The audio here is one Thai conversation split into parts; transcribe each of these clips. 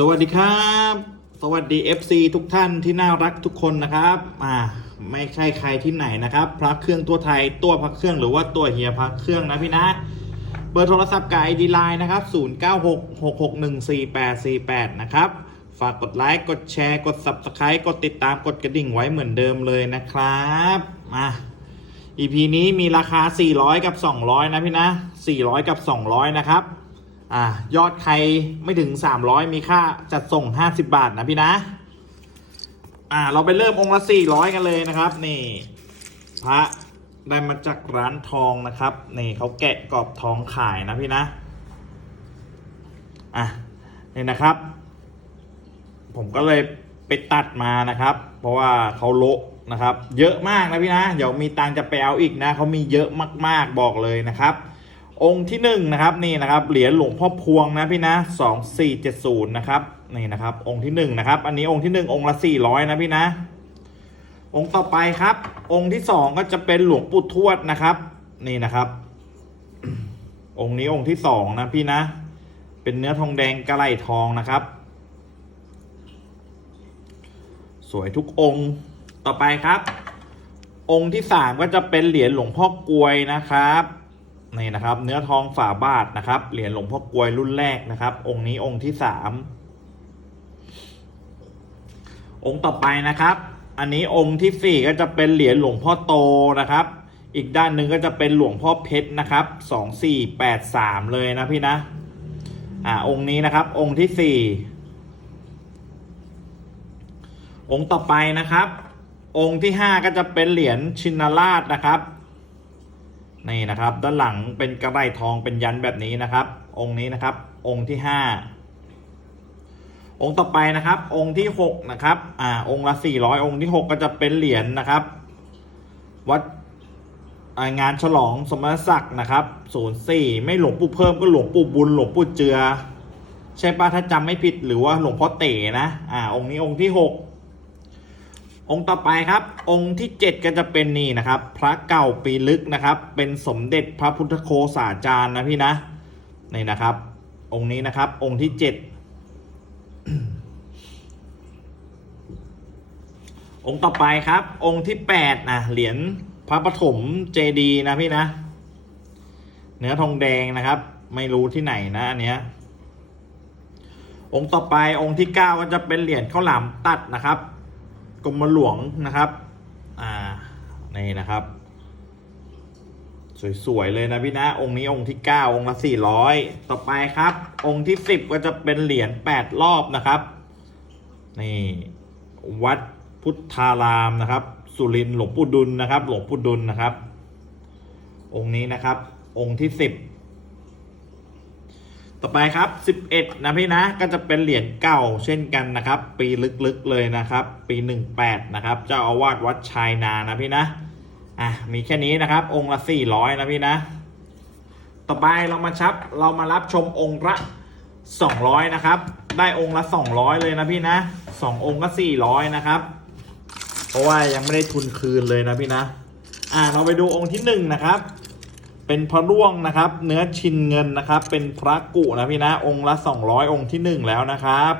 สวัสดีครับ สวัสดี FC ทุกท่านที่น่ารักทุกคนนะครับอ่าไม่ใช่ใครที่ไหนนะครับพระเครื่องตัวไทยตัวพระเครื่องหรือว่าตัวเฮียพระเครื่องนะพี่นะ เบอร์โทรศัพท์กับไอดีไลน์นะครับ 0966614848 นะครับ ฝากกดไลค์กดแชร์กด Subscribe กดติดตามกดกระดิ่งไว้เหมือนเดิมเลยนะครับมา EP นี้มีราคา 400 กับ 200 นะพี่นะ 400 กับ 200 นะครับ อ่ายอดใครไม่ถึง 300 มีค่าจัดส่ง 50 บาทนะพี่นะอ่าเราไปเริ่มองค์ละ 400 กันเลยนะครับ นี่ พระได้มาจากร้านทองนะครับ นี่เขาแกะกรอบทองขายนะพี่นะอะนี่นะครับ ผมก็เลยไปตัดมานะครับ เพราะว่าเขาโละนะครับ เยอะมากนะพี่นะ เดี๋ยวมีตังจะไปเอาอีกนะเขามีเยอะมากๆบอกเลยนะครับ องค์ที่หนึ่งนะครับนี่นะครับเหรียญหลวงพ่อพวงนะพี่นะสองสี่เจ็ดศูนย์นะครับนี่นะครับ องค์ที่หนึ่งนะครับ อันนี้องค์ที่หนึ่งองค์ละสี่ร้อยนะพี่นะ องค์ต่อไปครับ องค์ที่สองก็จะเป็นหลวงปู่ทวดนะครับ นี่นะครับ องค์นี้องค์ที่สองนะพี่นะ เป็นเนื้อทองแดงกระไหลทองนะครับ สวยทุกองค์ต่อไปครับ องค์ที่สามก็จะเป็นเหรียญหลวงพ่อกลวยนะครับ นี่นะครับ เนื้อทองฝาบาทนะครับ เหรียญหลวงพ่อกลวยรุ่นแรกนะครับ องค์นี้องค์ที่สามองค์ต่อไปนะครับ อันนี้องค์ที่สี่ก็จะเป็นเหรียญหลวงพ่อโตนะครับ อีกด้านหนึ่งก็จะเป็นหลวงพ่อเพชรนะครับสองสี่แปดสามเลยนะพี่นะอ่าองค์นี้นะครับ องค์ที่สี่องค์ต่อไปนะครับ องค์ที่ห้าก็จะเป็นเหรียญชินราชนะครับ นี่นะครับ ด้านหลังเป็นกระไรทองเป็นยันแบบนี้นะครับ องค์นี้นะครับ องค์ที่ห้าองค์ต่อไปนะครับ องค์ที่หกนะครับอ่าองค์ละสี่ร้อยองค์ที่หกก็จะเป็นเหรียญนะครับ วัดงานฉลองสมณศักดิ์นะครับศูนย์สี่ไม่หลวงปู่เพิ่มก็หลวงปู่บุญหลวงปู่เจือ ใช่ปะถ้าจำไม่ผิดหรือว่าหลวงพ่อเต๋นะอ่าองค์นี้องค์ที่หก องค์ต่อไปครับ องค์ที่ 7 ก็จะเป็นนี่นะครับ พระเก่าปีลึกนะครับ เป็นสมเด็จพระพุทธโคสาจารย์นะพี่นะนี่นะครับ องค์นี้นะครับองค์ที่ 7 องค์ต่อไปครับ องค์ที่8นะเหรียญพระปฐมเจดีนะพี่นะ เนื้อทองแดงนะครับ ไม่รู้ที่ไหนนะอันเนี้ยองค์ต่อไปองค์ที่ 9 ก็จะเป็นเหรียญข้าวหลามตัดนะครับ กรมหลวงนะครับ อ่า นี่นะครับ สวย ๆ เลยนะพี่นะ องค์นี้องค์ที่9องค์ละ400ต่อไปครับ องค์ที่10ก็จะเป็นเหรียญ8รอบนะครับ นี่ วัดพุทธารามนะครับ สุรินทร์หลวงปู่ดุลนะครับ หลวงปู่ดุลนะครับ องค์นี้นะครับ องค์ที่10 ต่อไปครับ 11 นะพี่นะ ก็จะเป็นเหรียญเก่าเช่นกันนะครับ ปีลึกๆเลยนะครับ ปี 18 นะครับ เจ้าอาวาสวัดชายนานะพี่นะ อะ มีแค่นี้นะครับ องค์ละ 400 นะพี่นะ ต่อไปเรามาชับ เรามารับชมองค์ละ 200 นะครับ ได้องค์ละ 200 เลยนะพี่นะ 2 องค์ก็ 400 นะครับ เพราะว่ายังไม่ได้ทุนคืนเลยนะพี่นะ อะ เราไปดูองค์ที่ 1 นะครับ เป็นพระร่วงนะครับ เนื้อชินเงินนะครับ เป็นพระกุนะพี่นะ องค์ละสองร้อยองค์ที่หนึ่งแล้วนะครับ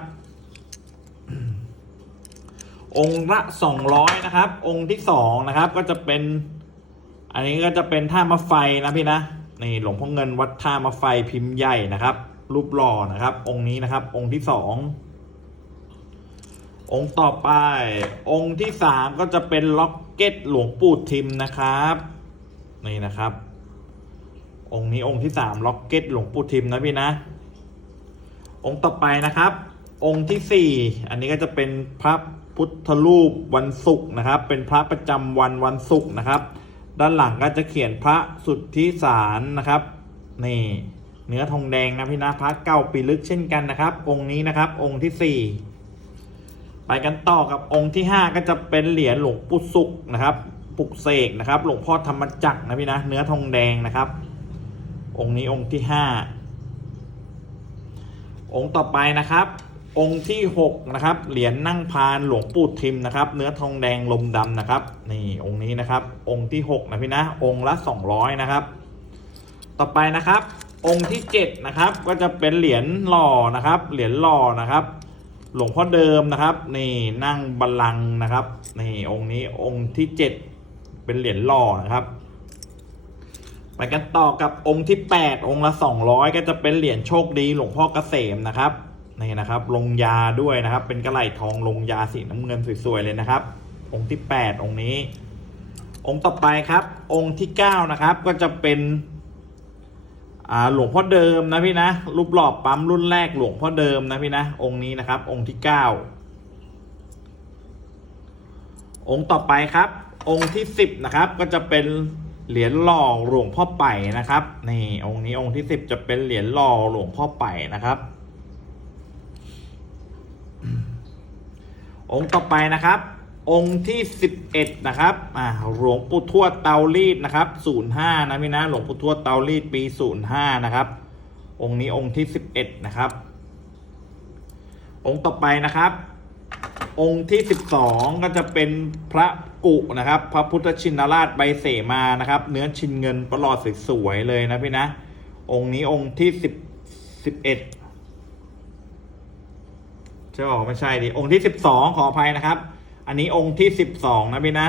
องค์ละสองร้อยนะครับ องค์ที่สองนะครับ ก็จะเป็น อันนี้ก็จะเป็นท่ามะไฟนะพี่นะนี่หลวงพ่อเงินวัดท่ามะไฟพิมพ์ใหญ่นะครับ รูปหล่อนะครับ องค์นี้นะครับ องค์ที่สององค์ต่อไป องค์ที่สามก็จะเป็นล็อกเก็ตหลวงปู่ทิมนะครับ นี่นะครับ องค์นี้องค์ที่สามล็อกเก็ตหลวงปู่ทิมนะพี่นะ องค์ต่อไปนะครับ องค์ที่สี่อันนี้ก็จะเป็นพระพุทธรูปวันศุกร์นะครับ เป็นพระประจำวันวันศุกร์นะครับ ด้านหลังก็จะเขียนพระสุทธิสารนะครับนี่เนื้อทองแดงนะพี่นะพระเก้าปีลึกเช่นกันนะครับ องค์นี้นะครับ องค์ที่สี่ไปกันต่อกับองค์ที่ห้าก็จะเป็นเหรียญหลวงปู่ศุกร์นะครับปลุกเสกนะครับ หลวงพ่อธรรมจักรนะพี่นะ เนื้อทองแดงนะครับ องค์นี้องค์ที่ห้าองค์ต่อไปนะครับ องค์ที่หกนะครับ เหรียญนั่งพานหลวงปู่ทิมนะครับ เนื้อทองแดงลมดำนะครับ นี่องค์นี้นะครับ องค์ที่หกนะพี่นะ องค์ละสองร้อยนะครับ ต่อไปนะครับ องค์ที่เจ็ดนะครับ ก็จะเป็นเหรียญหล่อนะครับ เหรียญหล่อนะครับ หลวงพ่อเดิมนะครับ นี่นั่งบัลลังก์นะครับ นี่องค์นี้องค์ที่เจ็ดเป็นเหรียญหล่อนะครับ ไปกันต่อกับองค์ที่ 8 องค์ละ 200 ก็จะเป็นเหรียญโชคดีหลวงพ่อเกษมนะครับนี่นะครับ ลงยาด้วยนะครับ เป็นกระไหล่ทองลงยาสีน้ำเงินสวยๆเลยนะครับ องค์ที่ 8 องค์นี้ องค์ต่อไปครับ องค์ที่ 9 นะครับ ก็จะเป็นหลวงพ่อเดิมนะพี่นะรูปหล่อปั๊มรุ่นแรกหลวงพ่อเดิมนะพี่นะ องค์นี้นะครับ องค์ที่ 9 องค์ต่อไปครับ องค์ที่ 10 นะครับ ก็จะเป็น เหรียญหล่อหลวงพ่อไป่นะครับนี่องค์นี้องค์ที่10จะเป็นเหรียญหล่อหลวงพ่อไป่นะครับ องค์ต่อไปนะครับ องค์ที่11นะครับอ่าหลวงปู่ทวดเตารีดนะครับ05นย์ห้านะพี่นะหลวงปู่ทวดเตารีดปี05นย์ห้านะครับ องค์นี้องค์ที่11นะครับ องค์ต่อไปนะครับ องค์ที่12ก็จะเป็นพระ กุนะครับ พระพุทธชินราชใบเสมานะครับ เนื้อชินเงินประหลอดสวยๆเลยนะพี่นะ องค์นี้องค์ที่10 11ใช่บอกไม่ใช่ดิองค์ที่12ขออภัยนะครับ อันนี้องค์ที่12นะพี่นะ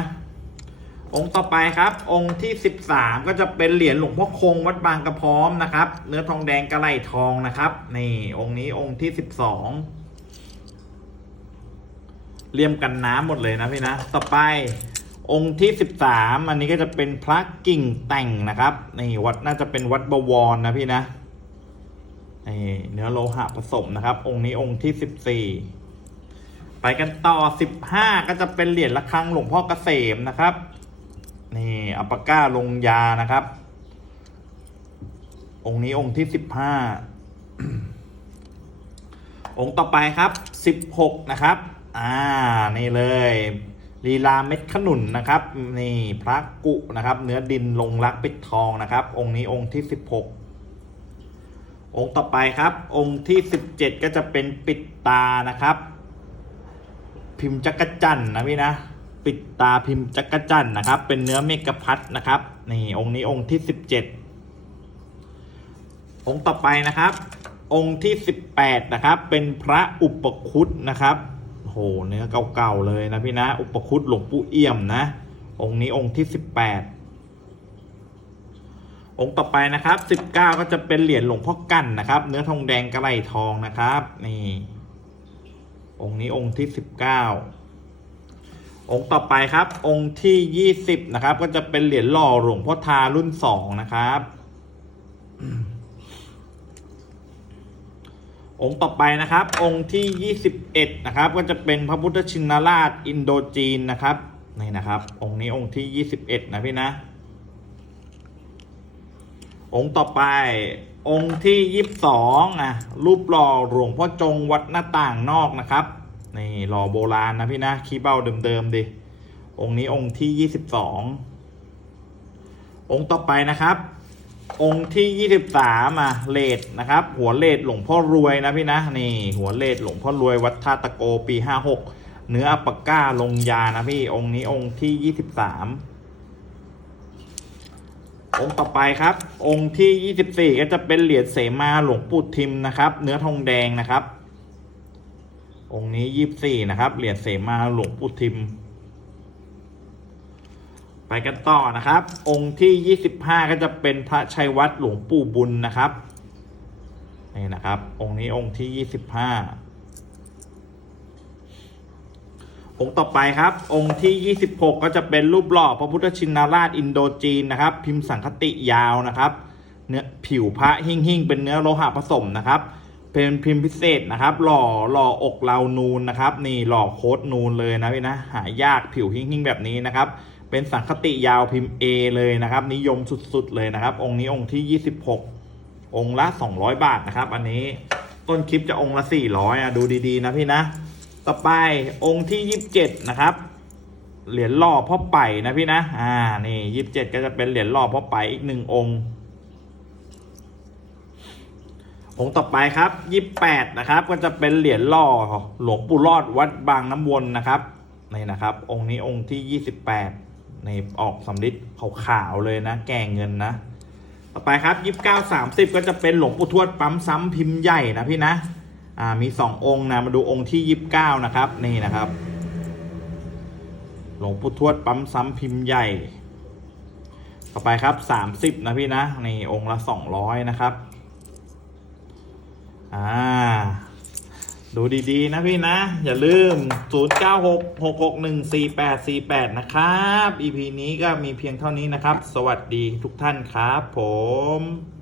องค์ต่อไปครับ องค์ที่13ก็จะเป็นเหรียญหลวงพ่อคงวัดบางกระพร้อมนะครับ เนื้อทองแดงกระไหลทองนะครับ นี่องค์นี้องค์ที่12 เลี่ยมกันน้ำหมดเลยนะพี่นะ ต่อไปองค์ที่ 13 อันนี้ก็จะเป็นพระกิ่งแต่งนะครับนี่วัดน่าจะเป็นวัดบวรนะพี่นะนี่เนื้อโลหะผสมนะครับ องค์นี้องค์ที่ 14 ไปกันต่อ 15 ก็จะเป็นเหรียญระฆังหลวงพ่อเกษมนะครับนี่อัปปาก้าลงยานะครับ องค์นี้องค์ที่ 15 องค์ต่อไปครับ 16 นะครับ อ่า นี่เลยลีลาเม็ดขนุนนะครับ นี่พระกุนะครับ เนื้อดินลงรักปิดทองนะครับ องค์นี้องค์ที่ 16 องค์ต่อไปครับ องค์ที่ 17 ก็จะเป็นปิดตานะครับ พิมพ์จักรจันนะพี่นะ ปิดตาพิมพ์จักรจันนะครับ เป็นเนื้อเมกะพัดนะครับ นี่องค์นี้องค์ที่ 17 องค์ต่อไปนะครับ องค์ที่ 18 นะครับ เป็นพระอุปคุตนะครับ เนื้อเก่าๆเลยนะพี่นะ อุปคุตหลวงปู่เอี่ยมนะ องค์นี้องค์ที่ 18 องค์ต่อไปนะครับ 19 ก็จะเป็นเหรียญหลวงพ่อกั้นนะครับ เนื้อทองแดงกระไหล่ทองนะครับ นี่ องค์นี้องค์ที่ 19 องค์ต่อไปครับ องค์ที่ 20 นะครับ ก็จะเป็นเหรียญหล่อหลวงพ่อทารุ่น 2 นะครับ องค์ต่อไปนะครับ องค์ที่ 21 นะครับ ก็จะเป็นพระพุทธชินราชอินโดจีนนะครับนี่นะครับ องค์นี้องค์ที่ 21 นะพี่นะ องค์ต่อไปองค์ที่ 22อะรูปหล่อหลวงพ่อจงวัดหน้าต่างนอกนะครับนี่หล่อโบราณนะพี่นะคีเบ้าเดิมๆดิองค์นี้องค์ที่ 22 องค์ต่อไปนะครับ องค์ที่ 23อะเลดนะครับ หัวเลดหลวงพ่อรวยนะพี่นะนี่หัวเลดหลวงพ่อรวยวัดท่าตะโกปี 56 เนื้ออัปก้าลงยานะพี่องค์นี้องค์ที่ 23 องค์ต่อไปครับ องค์ที่ 24 ก็จะเป็นเหรียญเสมาหลวงปู่ทิมนะครับ เนื้อทองแดงนะครับ องค์นี้ 24 นะครับเหรียญเสมาหลวงปู่ทิม ไปกันต่อนะครับ องค์ที่ 25 ก็จะเป็นพระชัยวัดหลวงปู่บุญนะครับนี่นะครับ องค์นี้องค์ที่ 25 องค์ต่อไปครับ องค์ที่ 26 ก็จะเป็นรูปหล่อพระพุทธชินราชอินโดจีนนะครับ พิมพ์สังคติยาวนะครับ เนื้อผิวพระหิ่งหิ่งเป็นเนื้อโลหะผสมนะครับ เป็นพิมพ์พิเศษนะครับ หล่อหล่ออกเรานูนนะครับ นี่หล่อโค้ดนูนเลยนะพี่นะหายากผิวหิ่งหิ่งแบบนี้นะครับ เป็นสังคติยาวพิมพ์ A เลยนะครับ นิยมสุดๆเลยนะครับ องค์นี้องค์ที่ 26 องค์ละ 200 บาทนะครับ อันนี้ต้นคลิปจะองค์ละ 400อะดูดีๆ นะพี่นะ ต่อไปองค์ที่ 27 นะครับ เหรียญหล่อพ่อไป่นะพี่นะ อ่านี่ยี่สิบเจ็ดก็จะเป็นเหรียญหล่อพ่อไป่อีกหนึ่งองค์ องค์ต่อไปครับยี่แปดนะครับ ก็จะเป็นเหรียญหล่อหลวงปู่รอดวัดบางน้ำวนนะครับนี่นะครับ องค์นี้องค์ที่ยี่สิบแปด นออกสำริดขาวๆเลยนะ แก่เงินนะ ต่อไปครับยี่สิบเก้าสามสิบก็จะเป็นหลวงปู่ทวดปั๊มซ้ำพิมพ์ใหญ่นะพี่นะ อ่ามีสององค์นะมาดูองค์ที่ยี่สิบเก้านะครับ นี่นะครับ หลวงปู่ทวดปั๊มซ้ำพิมพ์ใหญ่ ต่อไปครับสามสิบนะพี่นะนี่องค์ละสองร้อยนะครับ อ่า ดูดีๆ นะพี่นะ อย่าลืม 0966614848 นะครับ EP นี้ก็มีเพียงเท่านี้นะครับ สวัสดีทุกท่านครับผม